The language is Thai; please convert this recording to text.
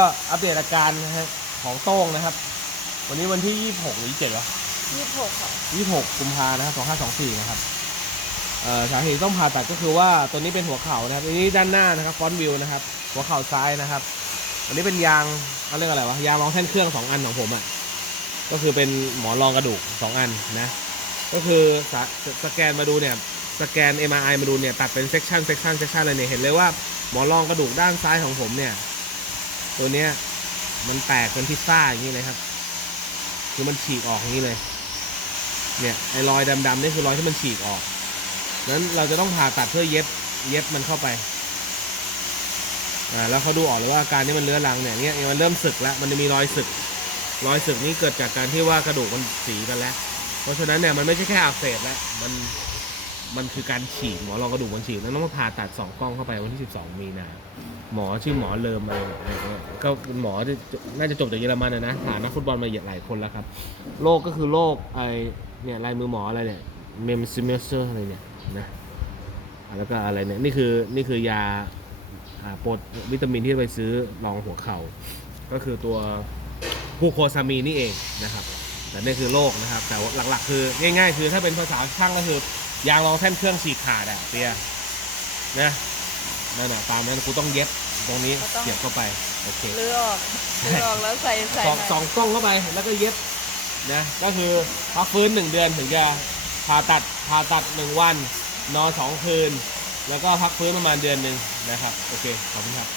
ก็อัปเดตอาการนะฮะของโต้งนะครับ วันนี้วันที่ 26 หรือ 27วะยี่สิบหกค่ะ26 กุมภานะครับ2524 นะครับเอ่อสาเหตุต้องผ่าตัดก็คือว่าตัวนี้เป็นหัวเข่านะครับอันนี้ด้านหน้านะครับฟอนต์วิวนะครับ หัวเข่าซ้ายนะครับอันนี้เป็นยางเขาเรียกอะไรวะยางรองแท่นเครื่อง 2 อันของผมอะ่ะก็คือเป็นหมอนรองกระดูก 2 อันนะก็คือสสสแกนมาดูเนี่ยสแกน MRI มาดูเนี่ยตัดเป็นเซกชันเซกชันเซกชันเลยเนี่ยเห็นเลยว่าหมอนรองกระดูกด้านซ้ายของผมเนี่ย ตัวเนี้ย มันแตกเป็นพิซซ่าอย่างนี้เลยครับ คือมันฉีกออกอย่างนี้เลย เนี่ยไอ้รอยดำๆนี่คือรอยที่มันฉีกออกนั้นเราจะต้องผ่าตัดเพื่อเย็บเย็บมันเข้าไปอ่าแล้วเขาดูออกเลยว่าอาการนี้มันเลื้อรังเนี่ยเนี่ยมันเริ่มสึกแล้วมันจะมีรอยสึก รอยสึกนี้เกิดจากการที่ว่ากระดูกมันสีกันแล้ว เพราะฉะนั้นเนี่ยมันไม่ใช่แค่อักเสบแล้วมัน มันคือการฉีกหมอรองกระดูกมันฉีกแล้วต้องมาผ่าตัดสองกล้องเข้าไปวันที่ 12 มีนาหมอชื่อหมอเลิมอะไรก็หมอน่าจะจบจากเยอรมันนะนะผ่านนักฟุตบอลมาหลายคนแล้วครับโรคก็คือโรคไอเนี่ยลายมือหมออะไรเนี่ยเมมซิเมเซอร์อะไรเนี่ยนะแล้วก็อะไรเนี่ยนี่คือนี่คือยาอาปดวิตามินที่ไปซื้อรองหัวเข่า ก็คือตัวกูโคซามีนนี่เองนะครับ แต่นี่คือโรคนะครับ แต่ว่าหลักๆ คือง่าย ๆ คือถ้าเป็นภาษาช่างก็คือยางรองแท่นเครื่องฉีกขาดอะเปียนะนั่นแหะตามนั้นกูต้องเย็บตรงนี้ก็ต้อง เสียบเข้าไปโอเค เลือออกเลือออกแล้วใส่ใส่สองไหนสองกล้องเข้าไปแล้วก็เย็บนะก็คือพักฟื้นหนึ่งเดือนถึงจะผ่าตัดผ่าตัดหนึ่งวัน นอนสองคืน แล้วก็พักฟื้นประมาณเดือนหนึ่งนะครับ โอเค ขอบคุณครับ